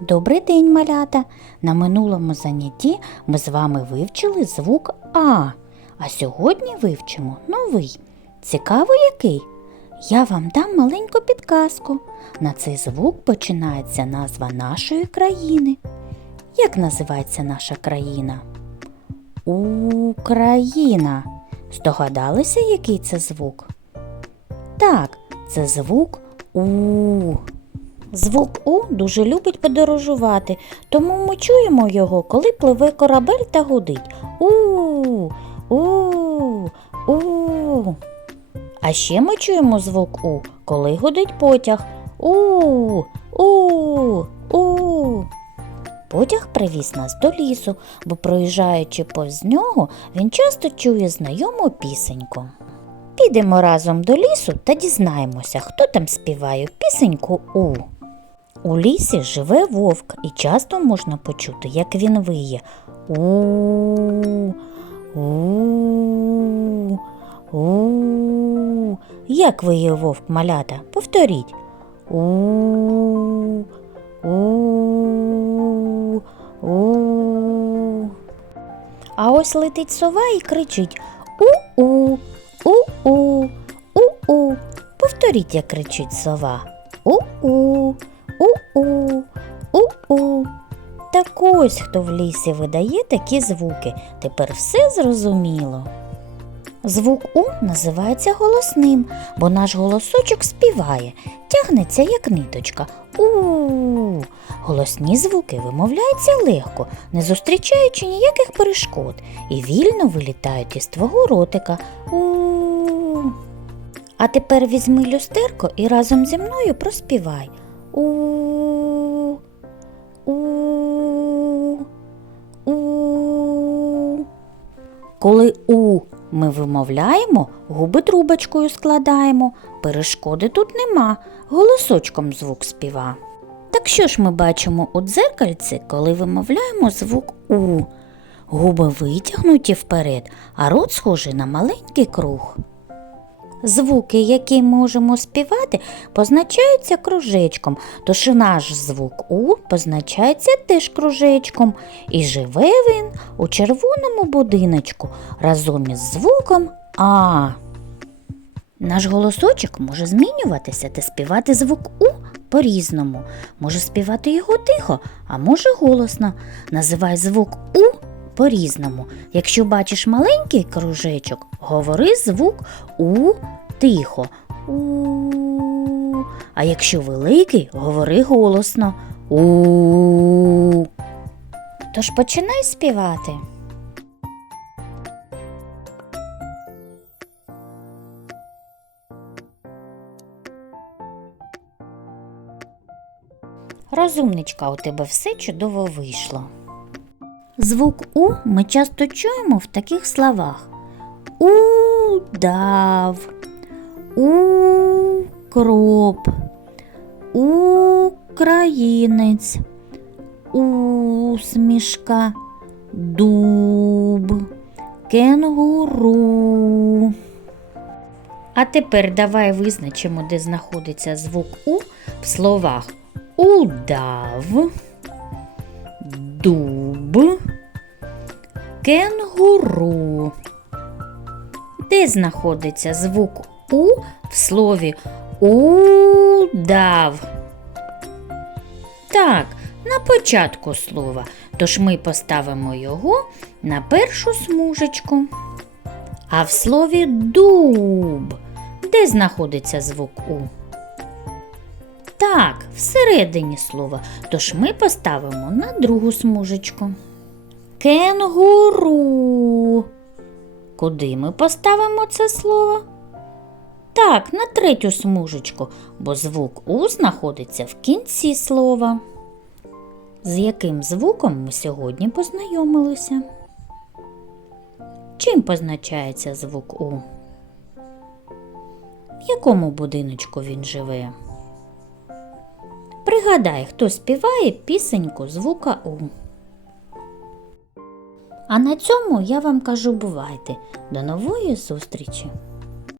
Добрий день, малята! На минулому занятті ми з вами вивчили звук А, а сьогодні вивчимо новий. Цікаво який? Я вам дам маленьку підказку. На цей звук починається назва нашої країни. Як називається наша країна? Україна. Здогадалися, який це звук? Так, це звук У. Звук У дуже любить подорожувати, тому ми чуємо його, коли пливе корабель та гудить. У. У. У. А ще ми чуємо звук У, коли гудить потяг. У. У. У. Потяг привіз нас до лісу, бо проїжджаючи повз нього, він часто чує знайому пісеньку. Підемо разом до лісу та дізнаємося, хто там співає пісеньку У. У лісі живе вовк, і часто можна почути, як він виє. У. У. У. Як виє вовк малята? Повторіть. У. У. А ось летить сова і кричить У-у. У-у. У-у. Повторіть, як кричить сова. У-у. У-у. У-у. Так ось хто в лісі видає такі звуки. Тепер все зрозуміло. Звук У називається голосним, бо наш голосочок співає, тягнеться як ниточка. У, -у, -у. Голосні звуки вимовляються легко, не зустрічаючи ніяких перешкод, і вільно вилітають із твого ротика. У, -у, -у. А тепер візьми люстерко і разом зі мною проспівай. У. У. Коли У ми вимовляємо, губи трубочкою складаємо. Перешкоди тут нема, голосочком звук співа. Так що ж ми бачимо у дзеркальці, коли вимовляємо звук У? Губи витягнуті вперед, а рот схожий на маленький круг. Звуки, які можемо співати, позначаються кружечком, тож і наш звук У позначається теж кружечком, і живе він у червоному будиночку разом із звуком А. Наш голосочок може змінюватися та співати звук У по-різному. Може співати його тихо, а може голосно. Називай звук У по-різному. Якщо бачиш маленький кружечок, говори звук У тихо. У. А якщо великий, говори голосно. У. Тож починай співати. Розумничка, у тебе все чудово вийшло. Звук У ми часто чуємо в таких словах: удав, укроп, українець, усмішка, дуб, кенгуру. А тепер давай визначимо, де знаходиться звук У в словах удав, дуб, кенгуру. Де знаходиться звук У в слові удав? Так, на початку слова. Тож ми поставимо його на першу смужечку. А в слові дуб. Де знаходиться звук У? Так, всередині слова. Тож ми поставимо на другу смужечку. Кенгуру. Куди ми поставимо це слово? Так, на третю смужечку, бо звук У знаходиться в кінці слова. З яким звуком ми сьогодні познайомилися? Чим позначається звук У? В якому будиночку він живе? Пригадай, хто співає пісеньку звука У. А на цьому я вам кажу бувайте. До нової зустрічі!